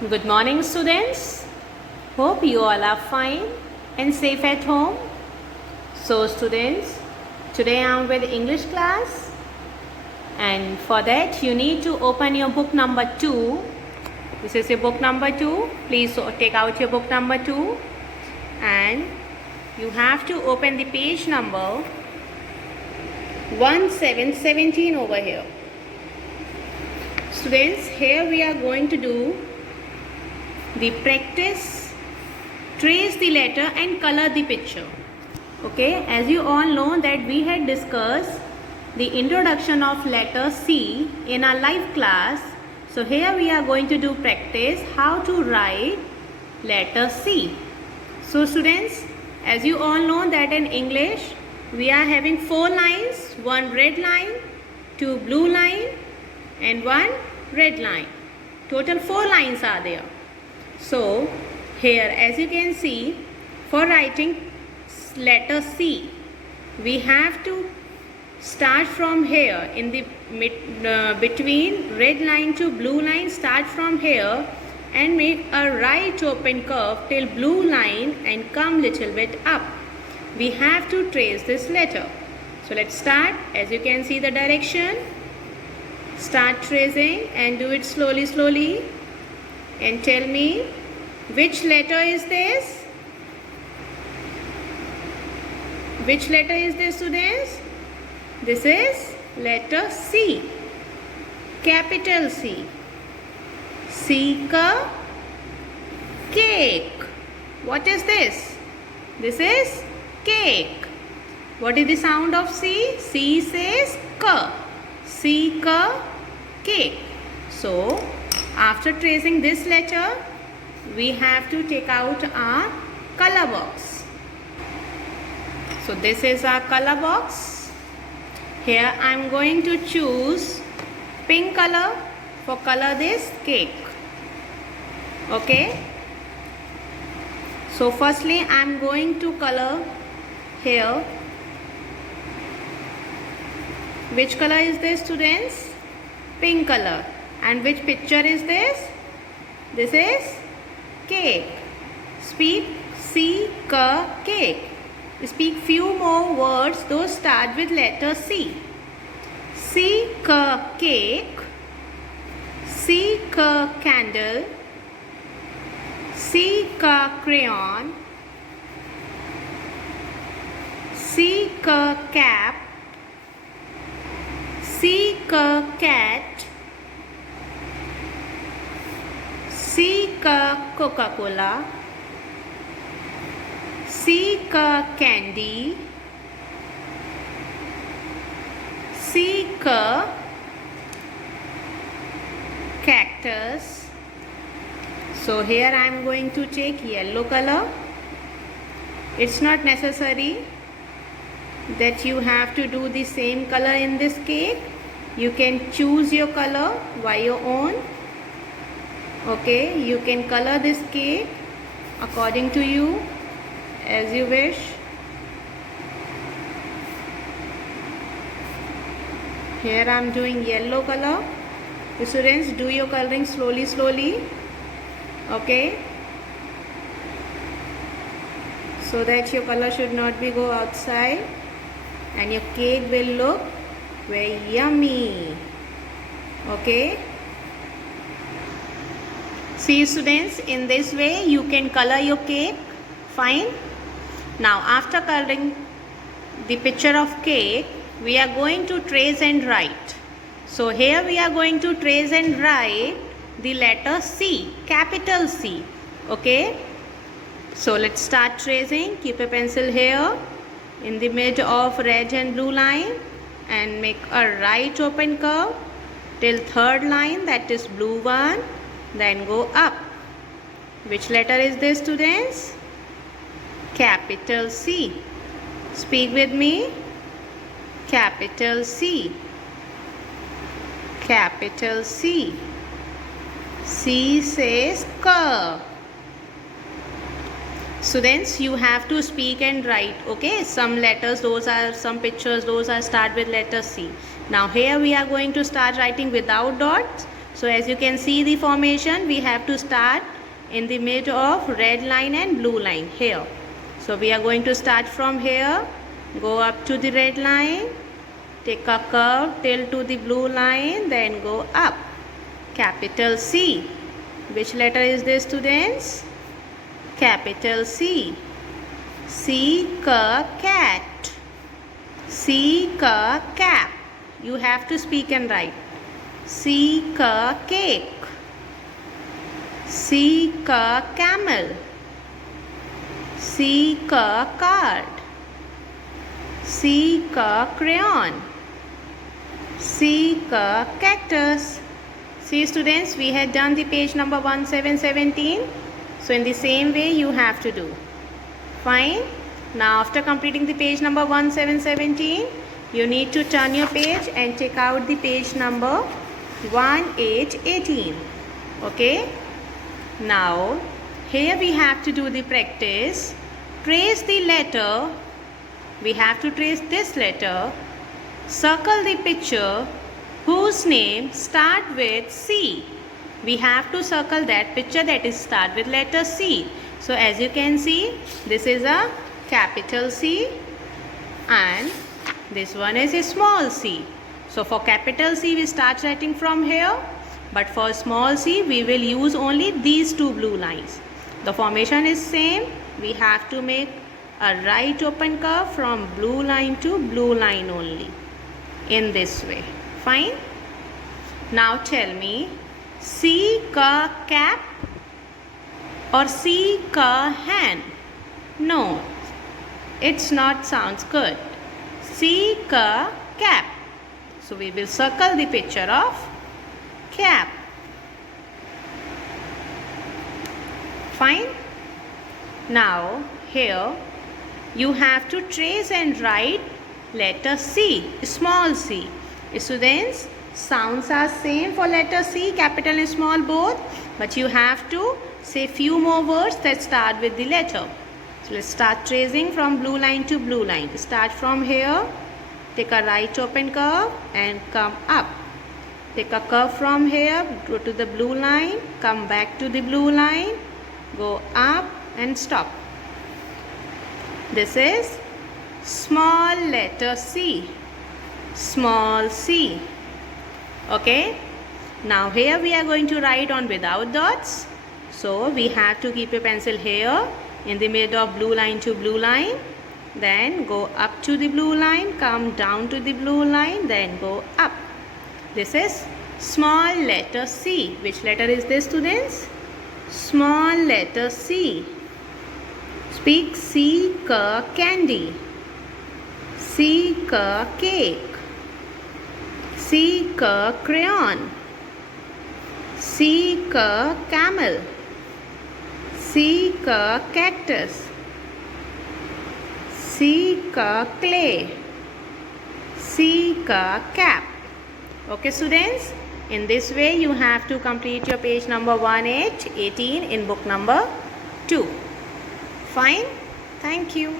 Good morning, students. Hope you all are fine and safe at home. So, students, today I am with English class, and for that you need to open your book number 2. This is your book number 2. Please take out your book number 2, and you have to open the page number 1717 over here. Students, here we are going to do the practice, trace the letter and color the picture. Okay, as you all know that we had discussed the introduction of letter C in our live class. So here we are going to do practice how to write letter C. So students, as you all know that in English we are having 4 lines, one red line, 2 blue line and 1 red line. Total 4 lines are there. So here, as you can see, for writing letter C, we have to start from here in the between red line to blue line. Start from here and make a right open curve till blue line and come little bit up. We have to trace this letter. So let's start. As you can see the direction, start tracing and do it slowly and tell me which letter is this? Which letter is this, students? This is letter C, capital C. C ka cake. What is this? This is cake. What is the sound of C? C says ka. C ka cake. So after tracing this letter, we have to take out our color box. So this is our color box. Here I am going to choose pink color for color this cake. Okay. So firstly I am going to color here. Which color is this, students? Pink color. And which picture is this? This is cake. Speak C ka cake. Speak few more words. Those start with letter C. C ka cake. C ka candle. C ka crayon. C ka cap. C ka cat. C ka Coca-Cola. C ka candy. C ka cactus. So here I am going to take yellow color. It's not necessary that you have to do the same color in this cake. You can choose your color by your own. Okay, you can color this cake according to you as you wish. Here I am doing yellow color. The students, do your coloring slowly. Okay, so that your color should not be go outside and your cake will look very yummy. Okay. See students, in this way you can color your cake. Fine. Now after coloring the picture of cake, we are going to trace and write. So here we are going to trace and write the letter C, capital C. Okay. So let's start tracing. Keep a pencil here in the mid of red and blue line and make a right open curve till third line, that is blue one. Then go up. Which letter is this, students? Capital C. Speak with me. Capital C. Capital C. C says ka. Students, you have to speak and write. Okay, some letters, those are some pictures, those are start with letter C. Now here we are going to start writing without dots. So as you can see the formation, we have to start in the mid of red line and blue line here. So we are going to start from here, go up to the red line, take a curve till to the blue line, then go up. Capital C. Which letter is this, students? Capital C. C ka cat. C ka cap. You have to speak and write. C ka cake. C ka camel. C ka card. C ka crayon. C ka cactus. See students, we had done the page number 1717. So in the same way you have to do. Fine. Now after completing the page number 1717, you need to turn your page and take out the page number 1818. Okay. Now here we have to do the practice. Trace the letter. We have to trace this letter. Circle the picture whose name start with C. We have to circle that picture that is start with letter C. So as you can see, this is a capital C and this one is a small c. So for capital C we start writing from here, but for small c we will use only these two blue lines. The formation is same. We have to make a right open curve from blue line to blue line only in this way. Fine. Now tell me, C ka cap or C ka hen? No, it's not sounds good. C ka cap. So we will circle the picture of cap. Fine. Now here you have to trace and write letter C, small c. Students, sounds are same for letter C, capital and small both, but you have to say few more words that start with the letter. So let's start tracing from blue line to blue line. Start from here, take a right open curve and come up. Take a curve from here, go to the blue line, come back to the blue line, go up and stop. This is small letter C, small c. Okay. Now here we are going to write on without dots. So we have to keep a pencil here in the middle of blue line to blue line. Then go up to the blue line, come down to the blue line, then go up. This is small letter C. Which letter is this, students? Small letter C. Speak C ka candy. C ka cake. C ka crayon. C ka camel. C ka cactus. C ka clay. C ka cap. Okay students, in this way you have to complete your page number 1818 in book number 2. Fine. Thank you.